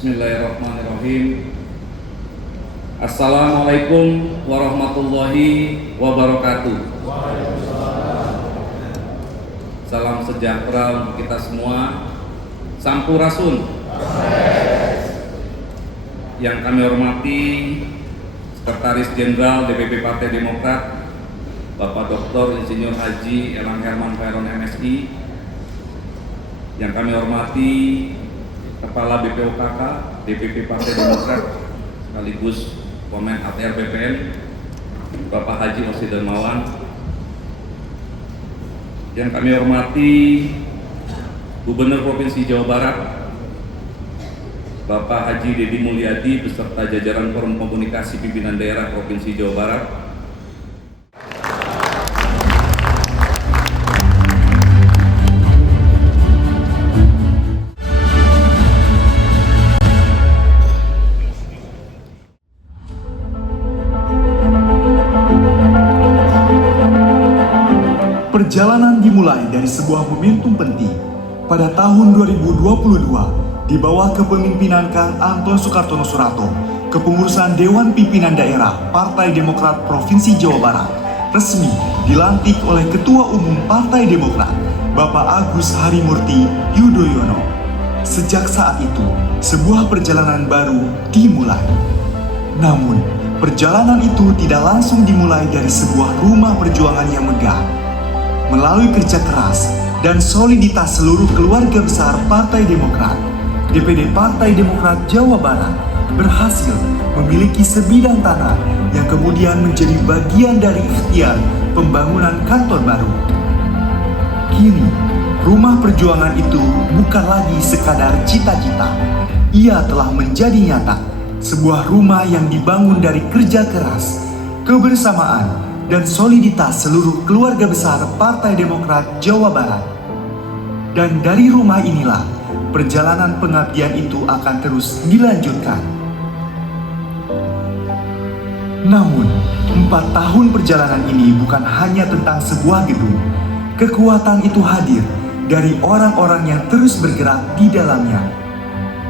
Bismillahirrahmanirrahim. Assalamualaikum warahmatullahi wabarakatuh. Salam sejahtera untuk kita semua. Sampurasun. Yang kami hormati Sekretaris Jenderal DPP Partai Demokrat Bapak Dr. Insinyur Haji Erlangga Herman Khairon MSI. Yang kami hormati Kepala BPOKK DPP Partai Demokrat sekaligus Komen ATR BPN Bapak Haji Osi Darmawan. Yang kami hormati Gubernur Provinsi Jawa Barat Bapak Haji Dedi Mulyadi beserta jajaran Forum Komunikasi Pimpinan Daerah Provinsi Jawa Barat. Perjalanan dimulai dari sebuah momentum penting. Pada tahun 2022, di bawah kepemimpinan Kang Anton Sukartono Suratto, kepengurusan Dewan Pimpinan Daerah Partai Demokrat Provinsi Jawa Barat resmi dilantik oleh Ketua Umum Partai Demokrat, Bapak Agus Harimurti Yudhoyono. Sejak saat itu, sebuah perjalanan baru dimulai. Namun, perjalanan itu tidak langsung dimulai dari sebuah rumah perjuangan yang megah. Melalui kerja keras dan soliditas seluruh keluarga besar Partai Demokrat, DPD Partai Demokrat Jawa Barat berhasil memiliki sebidang tanah yang kemudian menjadi bagian dari ikhtiar pembangunan kantor baru. Kini, rumah perjuangan itu bukan lagi sekadar cita-cita. Ia telah menjadi nyata, sebuah rumah yang dibangun dari kerja keras, kebersamaan, dan soliditas seluruh keluarga besar Partai Demokrat Jawa Barat. Dan dari rumah inilah, perjalanan pengabdian itu akan terus dilanjutkan. Namun, 4 tahun perjalanan ini bukan hanya tentang sebuah gedung. Kekuatan itu hadir dari orang-orang yang terus bergerak di dalamnya.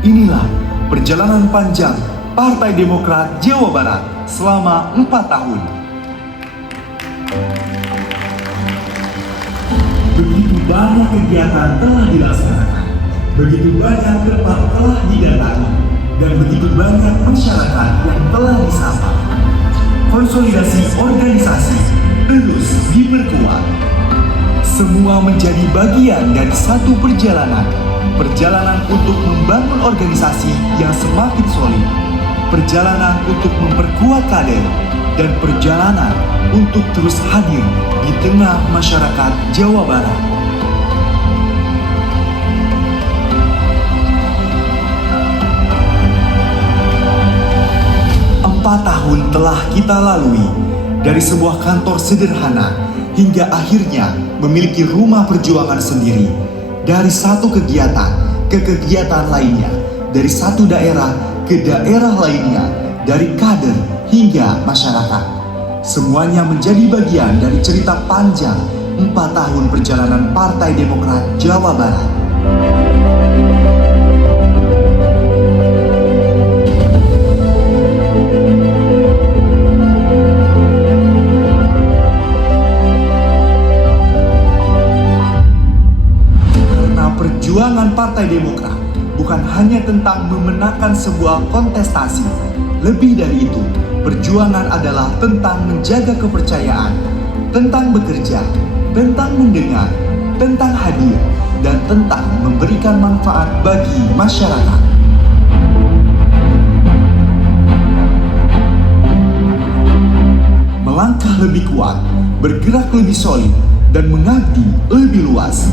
Inilah perjalanan panjang Partai Demokrat Jawa Barat selama 4 tahun. Begitu banyak kegiatan telah dilaksanakan, begitu banyak tempat telah didatangi, dan begitu banyak masyarakat yang telah disapa. Konsolidasi organisasi terus diperkuat. Semua menjadi bagian dari satu perjalanan untuk membangun organisasi yang semakin solid, perjalanan untuk memperkuat kader, dan perjalanan untuk terus hadir di tengah masyarakat Jawa Barat. Empat tahun telah kita lalui, dari sebuah kantor sederhana hingga akhirnya memiliki rumah perjuangan sendiri. Dari satu kegiatan ke kegiatan lainnya, dari satu daerah ke daerah lainnya, dari kader hingga masyarakat. Semuanya menjadi bagian dari cerita panjang 4 tahun perjalanan Partai Demokrat Jawa Barat. Karena perjuangan Partai Demokrat bukan hanya tentang memenangkan sebuah kontestasi. Lebih dari itu, perjuangan adalah tentang menjaga kepercayaan, tentang bekerja, tentang mendengar, tentang hadir, dan tentang memberikan manfaat bagi masyarakat. Melangkah lebih kuat, bergerak lebih solid, dan mengabdi lebih luas.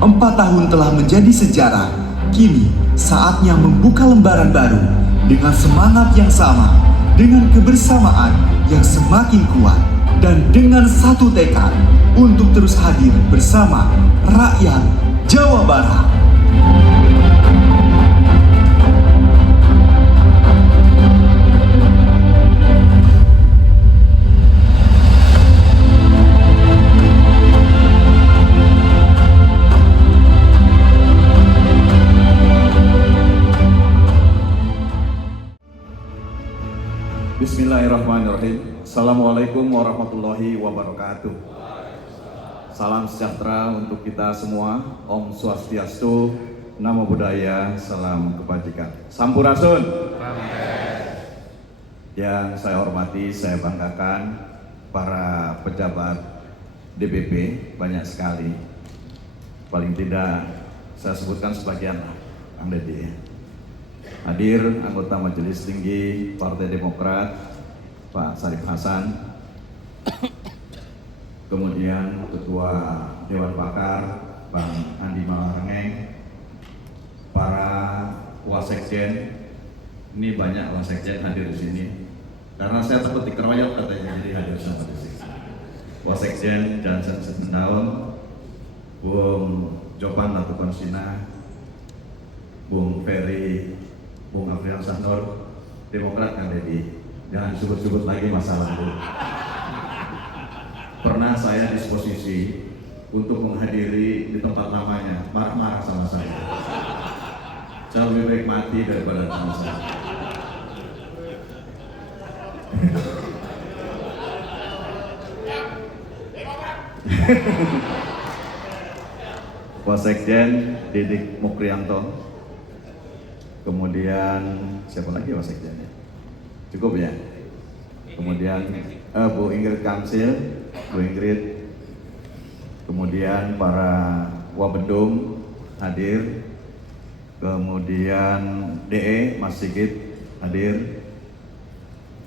4 tahun telah menjadi sejarah. Kini, saatnya membuka lembaran baru dengan semangat yang sama, dengan kebersamaan yang semakin kuat, dan dengan satu tekad untuk terus hadir bersama rakyat Jawa Barat. Bismillahirrahmanirrahim. Assalamualaikum warahmatullahi wabarakatuh. Salam sejahtera untuk kita semua. Om Swastiastu, Namo Buddhaya, salam kebajikan. Sampurasun. Yang saya hormati, saya banggakan para pejabat DPP banyak sekali. Paling tidak saya sebutkan sebagian lah, Kang Deddy. Hadir anggota Majelis Tinggi Partai Demokrat Pak Syarif Hasan, kemudian Ketua Dewan Pakar Bang Andi Malarangeng, para wasekjen, ini banyak wasekjen hadir di sini karena saya takut dikeroyok katanya, jadi hadir sama di sini. Wasekjen Johnson Setendaun, Bung Jopan Latukonsina, Bung Ferry, Bung Afrian Sahnur, Demokrat Kang Deddy, jangan sebut-sebut lagi masa lalu. Pernah saya disposisi untuk menghadiri di tempat lamanya, marah-marah sama saya. Saya lebih baik mati daripada sama saya. Wasekjen Didik Mukrianto, kemudian siapa lagi wasekjennya? Cukup ya. Kemudian Bu Ingrid Kamsil, Bu Ingrid. Kemudian para Wabendung hadir. Kemudian DE Mas Sigit hadir.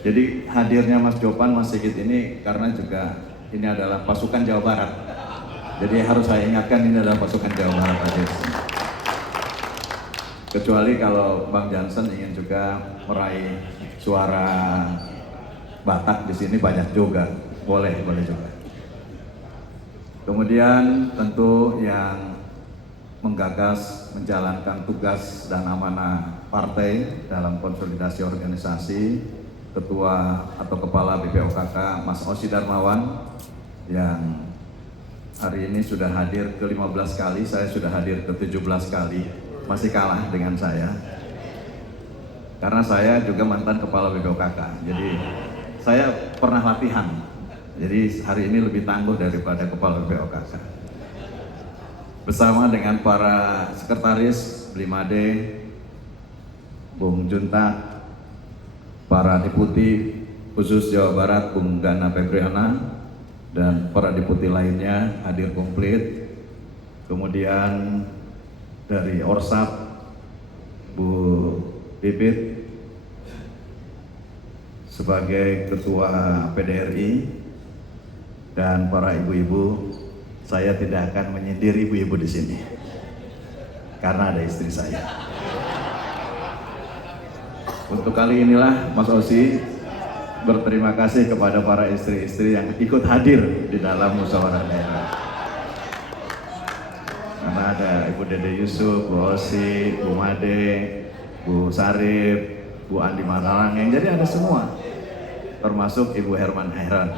Jadi hadirnya Mas Jopan, Mas Sigit ini karena juga ini adalah pasukan Jawa Barat. Jadi harus saya ingatkan ini adalah pasukan Jawa Barat hadir. Kecuali kalau Bang Johnson ingin juga meraih suara Batak di sini banyak juga, boleh juga. Kemudian tentu yang menggagas, menjalankan tugas dan amanah partai dalam konsolidasi organisasi, Ketua atau Kepala BPOKK Mas Osi Darmawan yang hari ini sudah hadir ke-15 kali, saya sudah hadir ke-17 kali. Masih kalah dengan saya karena saya juga mantan kepala BPOKK, jadi saya pernah latihan, jadi hari ini lebih tangguh daripada kepala BPOKK. Bersama dengan para sekretaris Blimade, Bung Junta, para deputi khusus Jawa Barat Bung Gana Febriana dan para deputi lainnya hadir komplit. Kemudian dari Orsap, Bu Bibit sebagai Ketua PDRI, dan para ibu-ibu. Saya tidak akan menyindir ibu-ibu di sini karena ada istri saya. Untuk kali inilah Mas Osi berterima kasih kepada para istri-istri yang ikut hadir di dalam musyawarah daerah. Karena ada Ibu Dede Yusuf, Bu Osi, Bu Made, Bu Sarip, Bu Andi Malarangeng, jadi ada semua, termasuk Ibu Herman Hairan.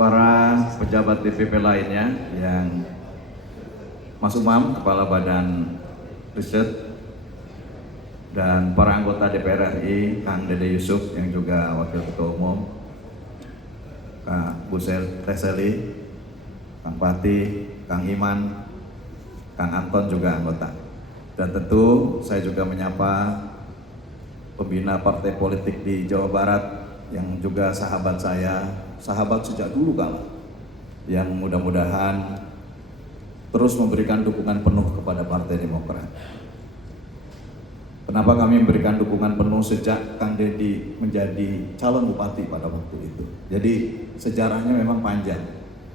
Para pejabat DPP lainnya yang Mas Umam, Kepala Badan Riset, dan para anggota DPR RI, Kang Dede Yusuf yang juga Wakil Ketua Umum, Kak Busel Teseli, Kang Pati, Kang Iman, Kang Anton juga anggota. Dan tentu saya juga menyapa pembina partai politik di Jawa Barat yang juga sahabat saya, sahabat sejak dulu kala, yang mudah-mudahan terus memberikan dukungan penuh kepada Partai Demokrat. Kenapa kami memberikan dukungan penuh sejak Kang Deddy menjadi calon bupati pada waktu itu? Jadi sejarahnya memang panjang,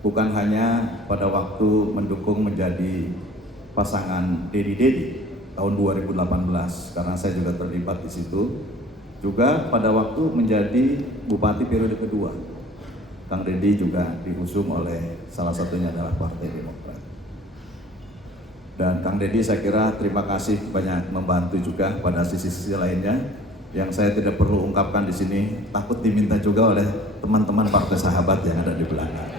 bukan hanya pada waktu mendukung menjadi pasangan Dedi tahun 2018, karena saya juga terlibat di situ. Juga pada waktu menjadi bupati periode kedua, Kang Deddy juga diusung oleh salah satunya adalah Partai Demokrat. Dan Kang Deddy saya kira terima kasih banyak membantu juga pada sisi-sisi lainnya yang saya tidak perlu ungkapkan di sini, takut diminta juga oleh teman-teman partai sahabat yang ada di belakang.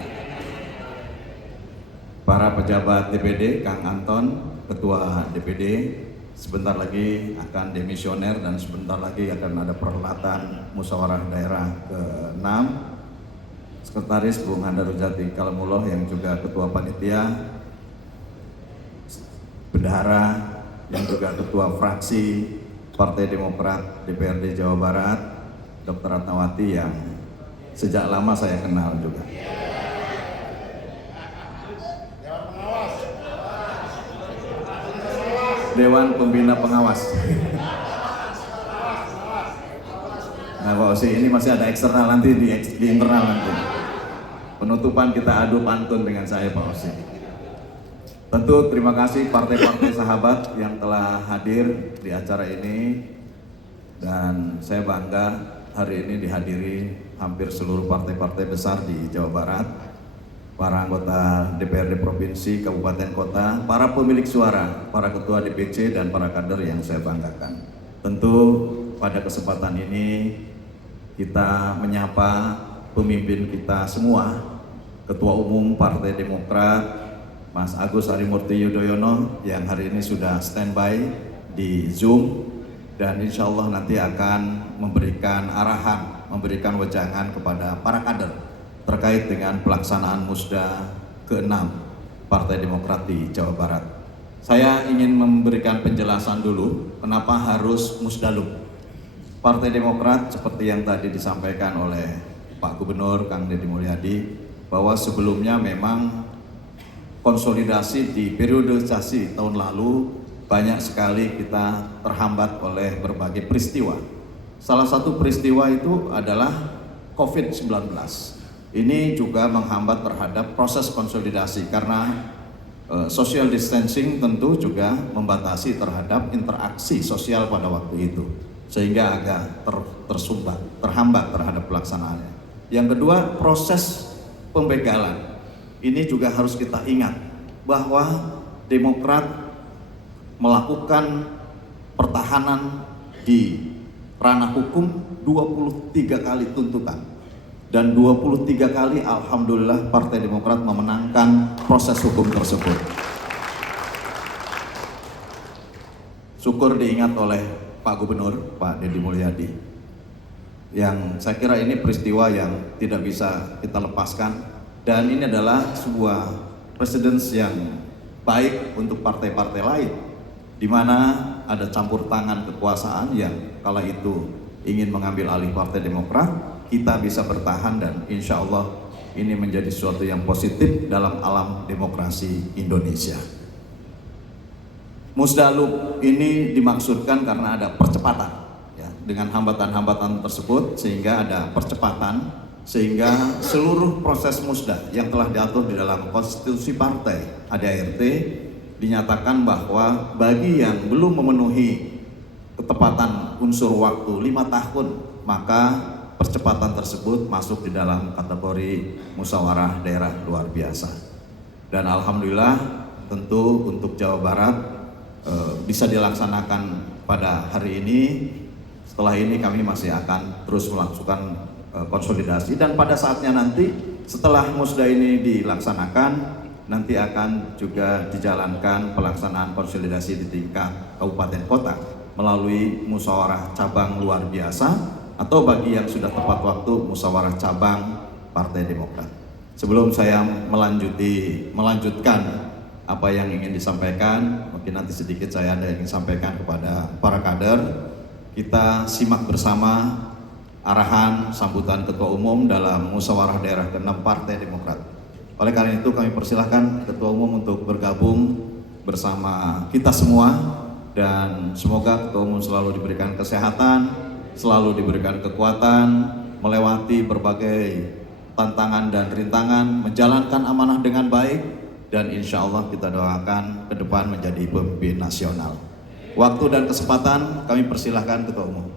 para pejabat DPD, Kang Anton, Ketua DPD, sebentar lagi akan demisioner dan sebentar lagi akan ada perhelatan musyawarah daerah ke-6. Sekretaris Bung Handar Rujati Kalamuloh yang juga Ketua Panitia, Bendahara yang juga Ketua Fraksi Partai Demokrat DPRD Jawa Barat, Dr. Ratnawati yang sejak lama saya kenal juga. Dewan Pembina Pengawas. Nah, Pak Osi, ini masih ada eksternal nanti di internal nanti. Penutupan kita adu pantun dengan saya, Pak Osi. Tentu terima kasih partai-partai sahabat yang telah hadir di acara ini, dan saya bangga hari ini dihadiri hampir seluruh partai-partai besar di Jawa Barat, para anggota DPRD Provinsi, Kabupaten, Kota, para pemilik suara, para ketua DPC, dan para kader yang saya banggakan. Tentu pada kesempatan ini kita menyapa pemimpin kita semua, Ketua Umum Partai Demokrat, Mas Agus Harimurti Yudhoyono yang hari ini sudah standby di Zoom, dan insya Allah nanti akan memberikan arahan, memberikan wejangan kepada para kader terkait dengan pelaksanaan Musda ke-6 Partai Demokrat di Jawa Barat. Saya ingin memberikan penjelasan dulu kenapa harus Musdalub. Partai Demokrat seperti yang tadi disampaikan oleh Pak Gubernur Kang Deddy Mulyadi, bahwa sebelumnya memang konsolidasi di periodisasi tahun lalu banyak sekali kita terhambat oleh berbagai peristiwa. Salah satu peristiwa itu adalah COVID-19. Ini juga menghambat terhadap proses konsolidasi karena social distancing tentu juga membatasi terhadap interaksi sosial pada waktu itu, sehingga agak tersumbat, terhambat terhadap pelaksanaannya. Yang kedua, proses pembegalan. Ini juga harus kita ingat bahwa Demokrat melakukan pertahanan di ranah hukum 23 kali tuntutan. Dan 23 kali alhamdulillah Partai Demokrat memenangkan proses hukum tersebut. Syukur diingat oleh Pak Gubernur, Pak Deddy Mulyadi, yang saya kira ini peristiwa yang tidak bisa kita lepaskan, dan ini adalah sebuah presedens yang baik untuk partai-partai lain, di mana ada campur tangan kekuasaan yang kala itu ingin mengambil alih Partai Demokrat. Kita bisa bertahan, dan insya Allah ini menjadi sesuatu yang positif dalam alam demokrasi Indonesia. Musdalub ini dimaksudkan karena ada percepatan, ya, dengan hambatan-hambatan tersebut sehingga ada percepatan, sehingga seluruh proses musda yang telah diatur di dalam konstitusi partai ADART dinyatakan bahwa bagi yang belum memenuhi ketepatan unsur waktu 5 tahun, maka percepatan tersebut masuk di dalam kategori musyawarah daerah luar biasa. Dan alhamdulillah tentu untuk Jawa Barat bisa dilaksanakan pada hari ini. Setelah ini kami masih akan terus melakukan konsolidasi, dan pada saatnya nanti setelah musda ini dilaksanakan, nanti akan juga dijalankan pelaksanaan konsolidasi di tingkat kabupaten kota melalui musyawarah cabang luar biasa, atau bagi yang sudah tepat waktu musyawarah cabang Partai Demokrat. Sebelum saya melanjutkan apa yang ingin disampaikan, mungkin nanti sedikit saya ada yang ingin sampaikan kepada para kader. Kita simak bersama arahan sambutan Ketua Umum dalam musyawarah daerah ke-6 Partai Demokrat. Oleh karena itu kami persilahkan Ketua Umum untuk bergabung bersama kita semua, dan semoga Ketua Umum selalu diberikan kesehatan, selalu diberikan kekuatan, melewati berbagai tantangan dan rintangan, menjalankan amanah dengan baik, dan insya Allah kita doakan ke depan menjadi pemimpin nasional. Waktu dan kesempatan kami persilahkan Ketua Umum.